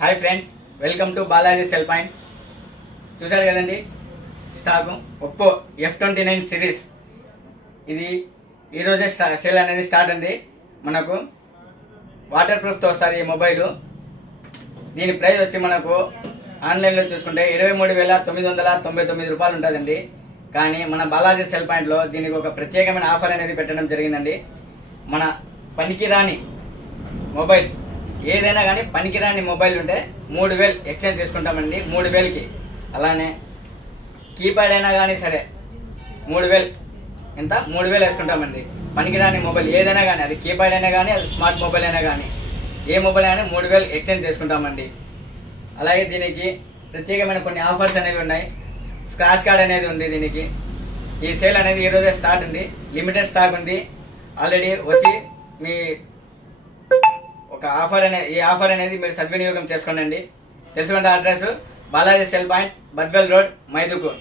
Hi friends, welcome to Balaji cell point. చూశారు కదండి stock Oppo F29 series. ఇది ఈరోజే సేల్ అనేది స్టార్ట్ అండి. మనకు వాటర్ ప్రూఫ్తో వస్తుంది ఈ మొబైలు. దీని ప్రైస్ వచ్చి మనకు ఆన్లైన్లో చూసుకుంటే 23,999 రూపాయలు ఉంటుందండి. కానీ మన బాలాజీ సెల్ పాయింట్లో దీనికి ఒక ప్రత్యేకమైన ఆఫర్ అనేది పెట్టడం జరిగిందండి. మన పనికిరాని మొబైల్ ఏదైనా కానీ పనికిరాని మొబైల్ ఉంటే 3,000 ఎక్స్చేంజ్ తీసుకుంటామండి. 3,000కి. అలానే కీప్యాడ్ అయినా కానీ సరే 3,000 ఎంత 3,000 వేసుకుంటామండి. పనికిరాని మొబైల్ ఏదైనా కానీ, అది కీప్యాడ్ అయినా కానీ, అది స్మార్ట్ మొబైల్ అయినా కానీ, ఏ మొబైల్ అయినా 3,000 ఎక్స్చేంజ్ చేసుకుంటామండి. అలాగే దీనికి ప్రత్యేకమైన కొన్ని ఆఫర్స్ అనేవి ఉన్నాయి. స్క్రాచ్ కార్డ్ అనేది ఉంది దీనికి. ఈ సేల్ అనేది ఈరోజే స్టార్ట్ ఉంది. లిమిటెడ్ స్టాక్ ఉంది. ఆల్రెడీ వచ్చి మీ ఈ ఆఫర్ అనేది మీరు సద్వినియోగం చేసుకోండి. తెలుసుకుంటే address Balaji cell point, Badvel road, Mydukur.